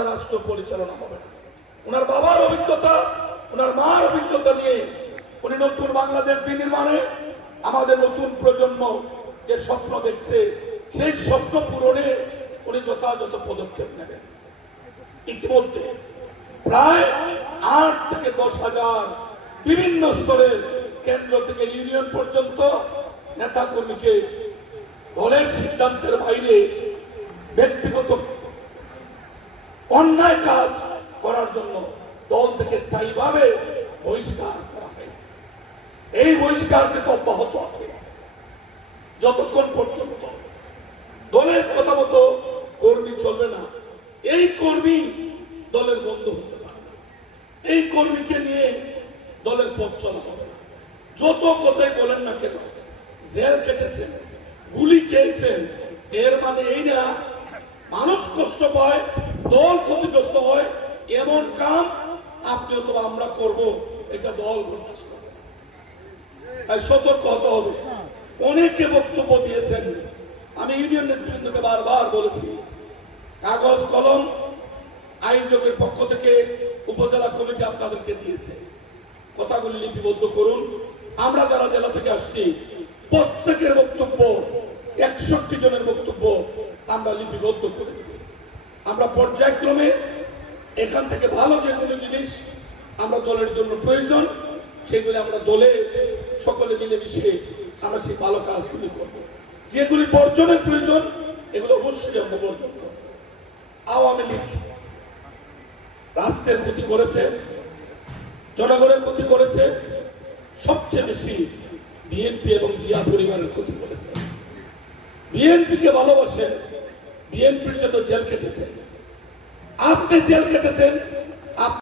রাষ্ট্র পরিচালনা হবে। ওনার বাবার অভিজ্ঞতা, ওনার মার অভিজ্ঞতা নিয়ে উনি নতুন বাংলাদেশ বিনির্মাণে আমাদের নতুন প্রজন্ম যে স্বপ্ন দেখছে, সেই স্বপ্ন পূরণে উনি যথাযথ পদক্ষেপ নেবেন। ইতিমধ্যে প্রায় আট থেকে দশ হাজার বিভিন্ন স্তরের কেন্দ্র থেকে ইউনিয়ন পর্যন্ত নেতা কর্মীকে দলের সিদ্ধান্তের বাইরে ব্যক্তিগত অন্যায় কাজ করার জন্য দল থেকে স্থায়ীভাবে বহিষ্কার করা হয়েছে। এই বহিষ্কার কিন্তু অব্যাহত আছে। যতক্ষণ পর্যন্ত দলের কথা মতো কর্মী চলবে না, এই কর্মী দলের বন্ধ হতে পারে। এই কর্মীকে নিয়ে দলের পথ চলা হবে না। যত কথাই বলেন না কেন, জেল কেটেছেন গুলি খেয়েছেন, এর মানে এই না, মানুষ কষ্ট পায় দল ক্ষতিগ্রস্ত হয়, এমন কাম আপনি অথবা আমরা করব, এটা দল তাই সতর্ক হতে হবে। অনেকে বক্তব্য দিয়েছেন, আমি ইউনিয়ন নেতৃবৃন্দকে বারবার বলেছি, কাগজ, কলম আয়োজকের পক্ষ থেকে উপজেলা কমিটি আপনাদেরকে দিয়েছে। কথাগুলি লিপিবদ্ধ করুন। আমরা যারা জেলা থেকে আসছি, প্রত্যেকের বক্তব্য, একষট্টি জনের বক্তব্য আমরা লিপিবদ্ধ করেছি। আমরা পর্যায়ক্রমে এখান থেকে ভালো যে কোনো জিনিস আমরা দলের জন্য প্রয়োজন, সেগুলি আমরা দলে সকলে মিলেমিশে আমরা সেই ভালো কাজগুলি করব। যেগুলি বর্জনের প্রয়োজন, এগুলো অবশ্যই আমরা বর্জন করব। আওয়ামী লীগ রাষ্ট্রের ক্ষতি করেছে, জনগণের ক্ষতি করেছে, সবচেয়ে বেশি বিএনপি এবং জিয়া পরিবারের ক্ষতি করেছে। বিএনপিকে ভালোবাসেন বিএনপির জন্য জেল কেটেছেন আপনি জেল কেটেছেন